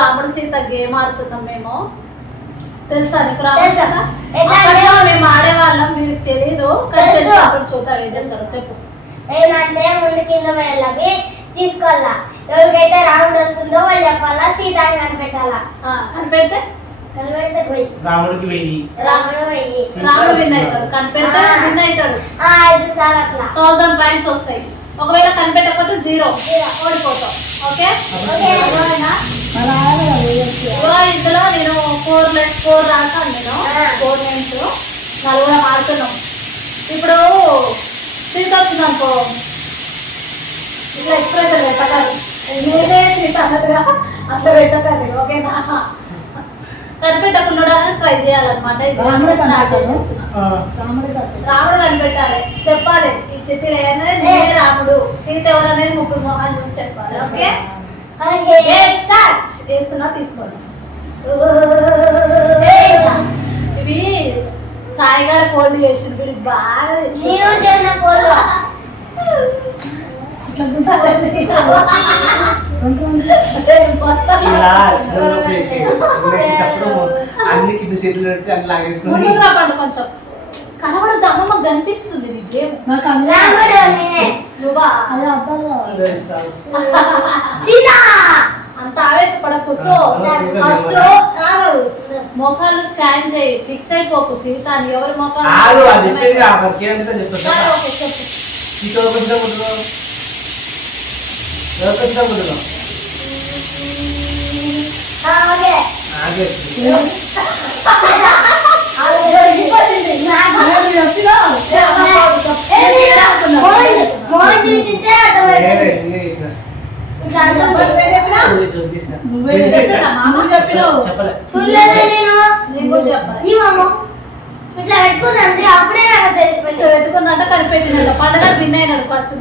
రాముడు సీత గేమ్ ఆడుతున్నాం మేము. తెలుసా నీకు? మేము ఆడేవాళ్ళం, వీడికి తెలీదు. చూద్దాం ఏం చెప్తారు చెప్పు. ఏమంటే ముందు కింద వెళ్ళవి తీసుకోవాలా, ఎవరికైతే రాముడు వస్తుందో వాళ్ళు చెప్పాలా, సీత కనిపెట్టాలా. కనిపెడితే రాముడికి వెయ్యి, రాముడు వెయ్యి, రాముడు విన్ అవుతాడు. కనిపెడితే విన్ అవుతాడు. 1000 పాయింట్స్ వస్తాయి. ఒకవేళ కనిపెట్టకపోతే 0 ఓడిపోతాం. ఓకే, ఇందులో నేను 4 రాసాను. నేను 4 నేమ్స్, 4 ఆడుతున్నాం. ఇప్పుడు సీత వచ్చింది అనుకో, ఇట్లా ఎక్స్ప్రెషన్ పెట్టగలరు. నేనే సీత అన్నట్టుగా అట్లా పెట్టగలరు. ఓకేనా? కనిపెట్టకుండా ట్రై చేయాలన్నమాట. రాముడు కనిపెట్టాలి, చెప్పాలి. ఈ చిట్టీలు ఏమనేది రాముడు, సీత ఎవరనేది ముగ్గురు మొహాలు చూసి చెప్పాలి. ఓకే, స్టార్ట్ చేస్తున్నా, తీసుకోండి. ఇవి సాయిగాడ ఫోల్డ్ చేసి వీడికి బాగా అన్ని కింద చేతులు పెట్టి అట్లా లాగేసుకుని కొంచెం కనబడద్దు. అమ్మమ్మ కనిపిస్తుంది నీకేం. అంత ఆవేశపడకు. సో ఫస్ట్ కాదు, మొఖాలు స్కాన్ చేయి, ఫిక్స్ అయిపోకు. సీత ఎవరి మొఖాలు పెట్టుకుందంట, కనిపెట్టినట్టు. పండుగ విన్ అయినాడు ఫస్ట్.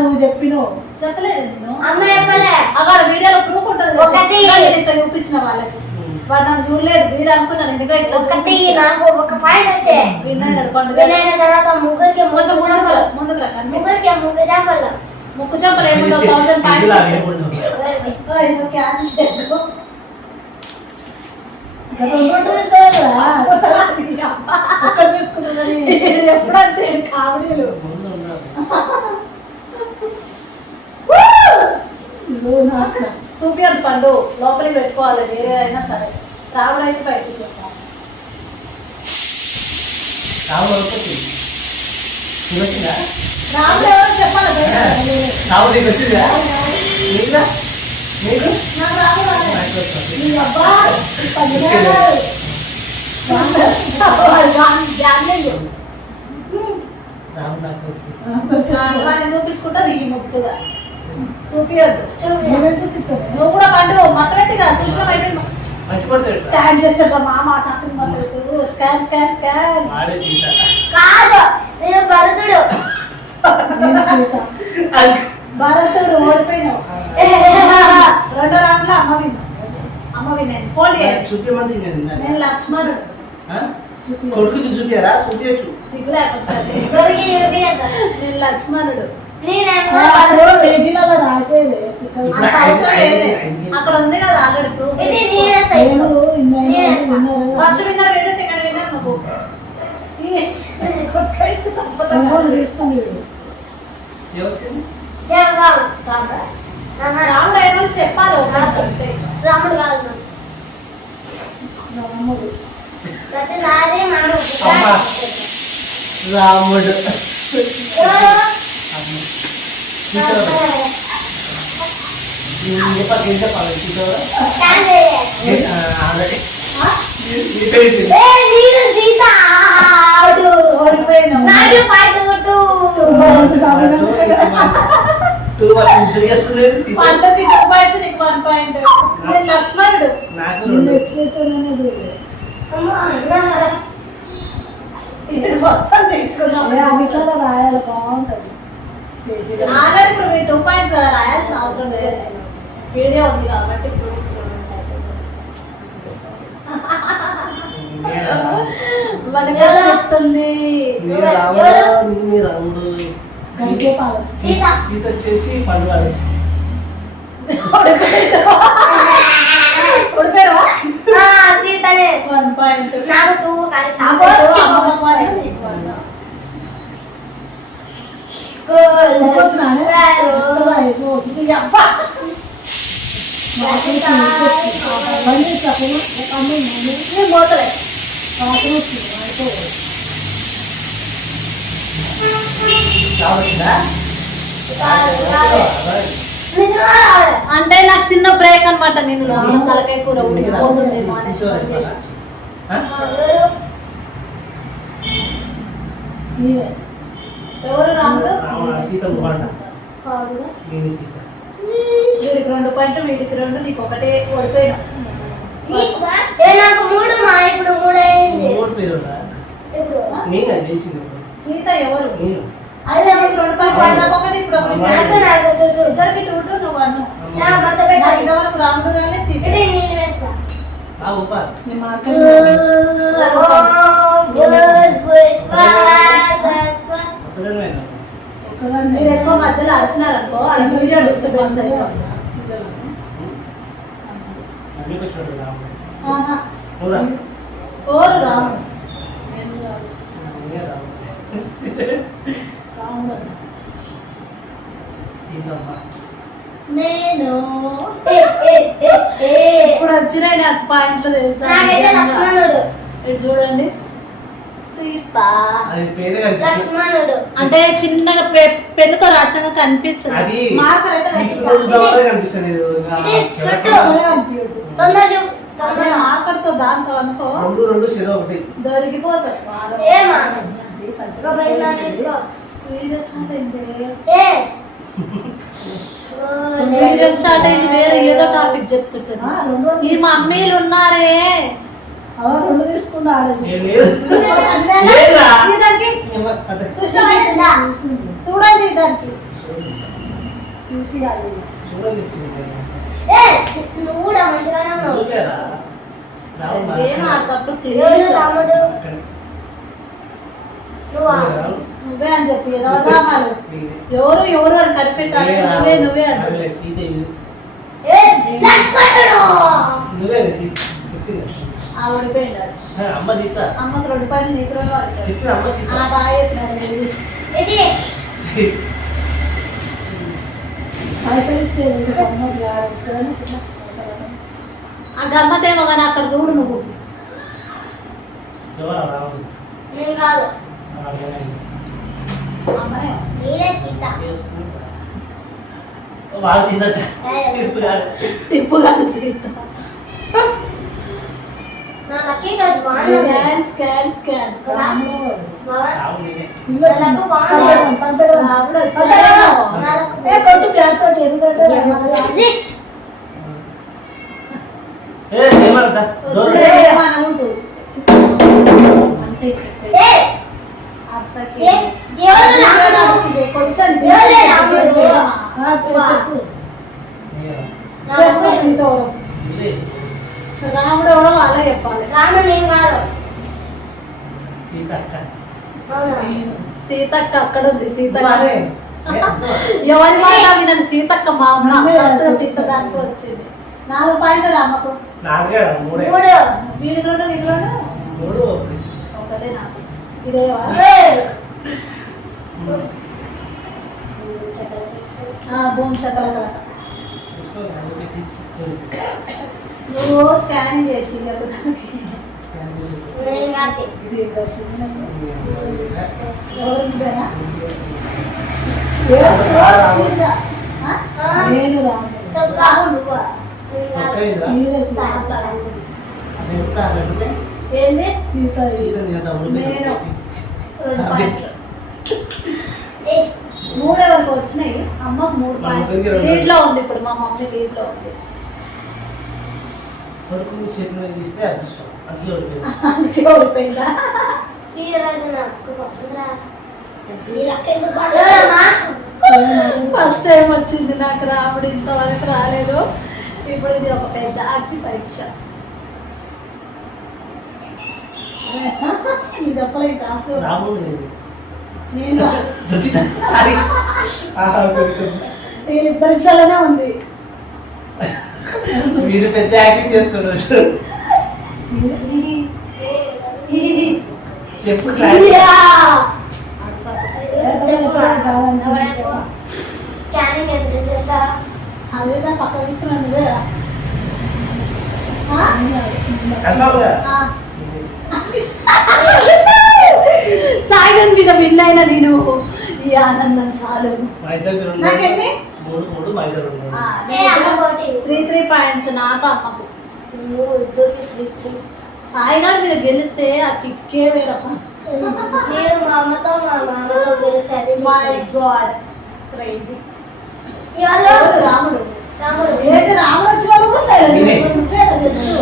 నువ్వు చెప్పినావు, చెప్పలేదు నేను. అక్కడ వీడియోలో ప్రూఫ్ ఉంటుంది, ఇట్లా చూపించిన వాళ్ళకి. వాడు నన్ను చూడలేదు, వీడు అనుకున్నాను. ఎందుకంటే ఇట్లా విన్ అయినాడు పండుగ. ముక్కు చెప్పలు ఏముండవు, 1000 పాయింట్స్. క్యాష్ ఎప్పుడంటే కామెడీలు. చూపియద్దు పండు, లోపలికి పెట్టుకోవాలి. వేరే అయినా సరే, రాముడు అయితే బయటకు చెప్పాలి. రాముడు ఎవరు చెప్పాలి? చూపించుకుంటా నీకు ముద్దుగా చూపియద్దు. నువ్వు కూడా పండు మట్టగట్టిగా సూచన అయిపోయింది. స్కాన్ చేస్తాడు మామ, సంథింగ్ మట్టగట్టు. స్కాన్ స్కాన్ స్కాన్ కాదు, నేను భరతుడు. భరతుడు ఓడిపోయినావు. 2 రౌండ్ల అమ్మ విన్నాను. ఫోన్ నేను లక్ష్మణుడు. కొడుకుకి చూపియారా? చూపించు. సిగ్గు లేకపోతే నేను లక్ష్మణుడు. రాసేది అక్కడ ఉంది కదా already proof. First winner, 2 second winner నువ్వు. రాముడు అయినా చెప్పాలి. రాముడు కాదు, రాముడు లక్ష్మణుడు. మొత్తం తీసుకున్నాం. రాయాలి, బాగుంటది. ఆల్రెడీ ఇప్పుడు 2 పాయింట్స్ రాయాల్సిన అవసరం లేదు, వీడియో ఉంది కాబట్టి. మనకి చెప్తుంది సీత వచ్చేసి పండుగ ఈ అబ్బా బండి తప్పు మోతలే అంటే నాకు చిన్న బ్రేక్ అనమాట. నేను తలకాయ కూర ఉడికిపోతుంది ఎవరు రాముడు వీడికి 2 పాయింట్లు వీడికి 2 నీకు ఒకటే ఓడిపోయినా. నాకు 3 మా ఇప్పుడు 3 అయింది. సీత ఎవరు అదే నీకు 2 పాయింట్లు నాకు ఒకటి ఇప్పుడు ఒకటి ఇద్దరికి 2 నువ్వు 1 ఇంతవరకు రాముడు రాలే సీత మీరు ఎక్కువ మధ్యలో అరిచినారనుకో అక్కడ వీడియో డిస్టర్బెన్స్ అయిపోతుంది. ఓరు రాముడు నేను ఇప్పుడు వచ్చినాయి నాకు పాయింట్లు తెలుసా. ఇటు చూడండి సీత అంటే చిన్నగా పెన్నుతో రాసినాక కనిపిస్తుంది. మార్కర్ అయితే మార్కర్ తో దాంతో అనుకో దొరికిపోతుంది. వీడియో స్టార్ట్ అయింది వేరే ఏదో టాపిక్ చెప్తుంటది. ఈ మమ్మీలు ఉన్నారే 2 తీసుకున్నా చూడండి దానికి చూసి ఏం ఆడతప్పుడు క్లియర్ నువ్వే అని చెప్పి ఏదో రామాలు ఎవరు ఎవరు అని కనిపెట్టాలి. నువ్వే ఓడిపోయినాడు. అమ్మకు 2 పాయింట్లు నీకు 2 బాగా చెప్పినాడు. ఆ గమ్మతేమో కానీ అక్కడ చూడు నువ్వు టిప్పు కాదు సీత. స్కాన్ స్కాన్ కొంచెం రాముడు ఎవడో అలా చెప్పాలి. రాముడు నేను కాదు సీతక్క అక్కడ ఉంది. సీతక్క ఎవరి మాట వినండి. సీతక్క మా అమ్మ సీత దానికి వచ్చింది. 4 పాయింట్లు రామ్మకు వీడికి 2 నీకు 2 ఒకటే నాకు ఇదేవా భూమి చక్కల నువ్వు స్కానింగ్ చేసి ఏంది సీత నేను 2 పాయింట్లు 3 వరకు వచ్చినాయి. అమ్మకు 3 పాయింట్లు లీడ్లో ఉంది. ఇప్పుడు మా మమ్మీ లీడ్లో ఉంది. అందుకే ఓడిపోయిందా? ఫస్ట్ టైం వచ్చింది నాకు రాముడు. ఇంతవరకు రాలేదు. ఇప్పుడు ఇది ఒక పెద్ద అగ్ని పరీక్ష. చెప్పలే వీళ్ళిద్దరిలోనే ఉంది. మీరు పెద్ద యాక్టింగ్ చేస్తున్నారు. చెప్పు అదే నా పక్క తీసుకున్నాను నువ్వే కదా. కన్నావుగా? సాయిగన్ మీద విన్ అయినా నేను ఈ ఆనందం చాలు. మా ఇద్దరికి రెండు. నాకెన్ని? మూడు, మా ఇద్దరు రెండు. 3 పాయింట్స్ నాకు అమ్మకు. సాయిగాడు మీద గెలిస్తే ఆ కిక్కే వేరప్ప. నేను మా అమ్మతో గెలుస్తాను. My God crazy. ఇవాళ రాముడు రాముడు ఏది రాముడు వచ్చినప్పుడు కూడా సైలెంట్ నేనే. ఉంటే అది తెలుసు.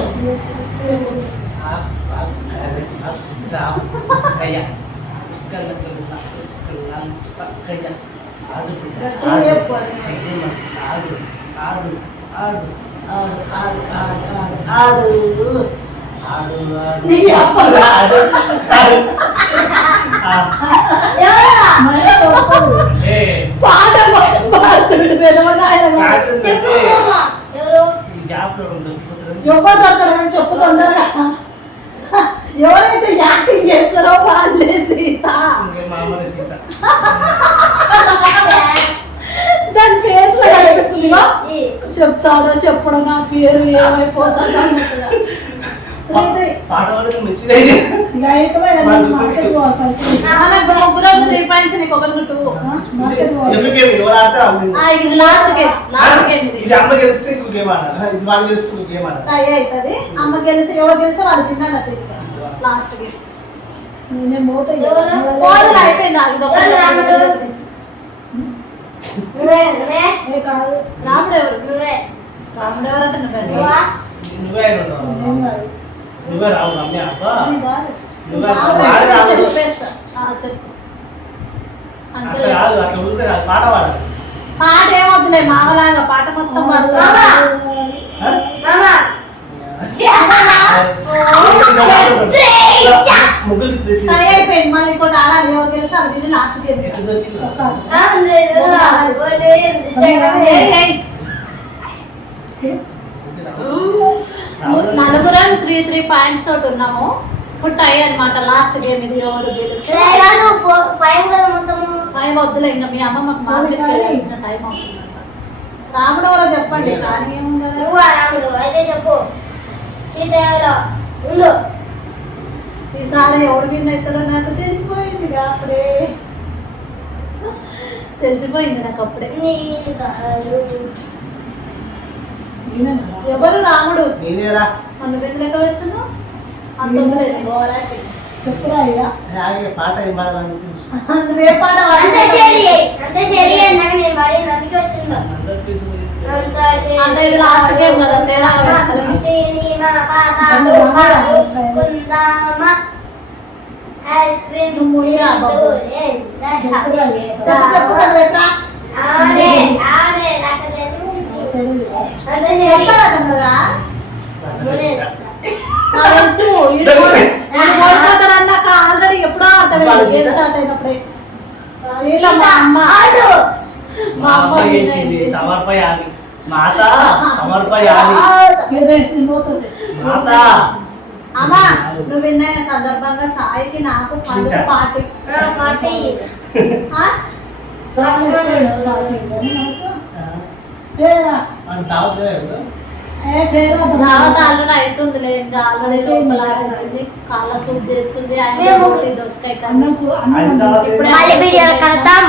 కయ్య పుష్కల కయ్య ఆడు గట్టిగా చెప్పాలి. ఆడు ఆడు ఆడు ఆడు ఆడు ఆడు ఆడు ఆడు నీ చెప్పాలి. ఆడు ఆడు ఎవరా? మళ్ళీ కొడుకోడు. ఏ పాట మొత్తం పాడుతుండు పెదవని ఆయన మాట. చెప్పు మామ. ఎవరు? ఈ గ్యాప్ లో ఉంది ఎవరు దొరకడం చెప్పు తొందరగా. ఎవరైతే యాక్టింగ్ చేస్తారో వాళ్ళే సీత. మామూలు సీత దాని ఫేస్ లో కనిపిస్తుందిగా. ఈ. చెప్తాడో చెప్పడం నా పేరు ఏమైపోతుందో అన్నట్టుగా. పాట వరకు మంచిదే. మనకు ముగ్గురు 3 పాయింట్స్, నీకు ఒకరికి 2. ఎందుకే మీరు ఆడితే అవును. ఇది లాస్ట్ గేమ్. లాస్ట్ గేమ్ ఇది. ఇది అమ్మ గెలిస్తే ఇంకో గేమ్ ఆడాలి, ఇది వాళ్ళు గెలిస్తే ఇంకో గేమ్ ఆడాలి. టై అవుతుంది. అమ్మ గెలిస్తే ఎవరు గెలిస్తే వాళ్ళు తిన్నారట్టు. లాస్ట్ గేమ్ పోదులు అయిపోయింది. ఇది ఒక నువ్వే నువ్వే రాముడు ఎవరు? నువ్వే రాముడు ఎవరంటే నువ్వు. నువ్వా? నువ్వే అయిన ఉన్నావు. నువ్వే రావు అమ్మే అబ్బా. చెప్పేస్తా. చెప్పు అట్లా అంటే కాదు, అట్లా ఉంటే కాదు, పాట పాడాలి. పాట ఏమవుతుంది మామలాగా పాట మొత్తం పాడుతా. మామ ముగ్గురు టై అయిపోయింది. మళ్ళీ ఇంకోటి ఆడాలి. ఎవరు గెలిస్తే అది విని లాస్ట్ గేమ్. నలుగురం 3 పాయింట్స్ తోటి ఉన్నాము. ఇప్పుడు టై అన్నమాట. లాస్ట్ గేమ్ ఇది. ఎవరు గెలిస్తే 5 వద్దులే. ఇంకా మీ అమ్మ మాకు మార్కెట్కి వెళ్ళాల్సిన టైం అవుతుందంట. రాముడు ఎవరో చెప్పండి. కానీ ఏముందా నువ్వా రాముడు? అయితే చెప్పు. సీత ఎవరో? ఉండు. ఈసారి ఎవడు విన్ అవుతాడో నాకు తెలిసిపోయింది. అప్పుడే తెలిసిపోయింది నాకు అప్పుడే. నేను కాదు. ఎవరు రాముడు? నేనేరా. మన పెద్ద లెక్క పెడుతున్నావు. అంత వద్దులేదు. చెప్పురా ఇక. ఆగే పాట ఏం పాడాలని నువ్వే పాట అంత శరి అంత శరి అన్నాక నేను పడింది అందుకే వచ్చిందో. అంటే ఇది లాస్ట్ గేమ్ కదా. తేడా ఐస్ క్రీమ్ నువ్వు ముయ్యరా బాబు. చెప్పు చెప్పు కదా పెట్టరా. చెప్పరా తొందరగా. నాకు తెలుసు. ఓడిపోతాడన్నాక ఆల్రెడీ ఎప్పుడో ఆడతాడు. గేమ్ స్టార్ట్ అయినప్పుడే. సీత మా అమ్మ. మా అమ్మ గెలిచింది. సమర్పయామి మాత, సమర్పయామి మాత. అమ్మా నువ్వు విన్న సందర్భంగా సాయికి నాకు పండుగ పార్టీ. తర్వాత ఆల్రెడీ అవుతుంది. ఇంకా ఆల్రెడీ లోపల కాళ్ళ సూట్ చేసుకుంది. ఆయన దోసకాయ కన్నా ఇప్పుడే మళ్ళీ వీడియో కలుద్దాం.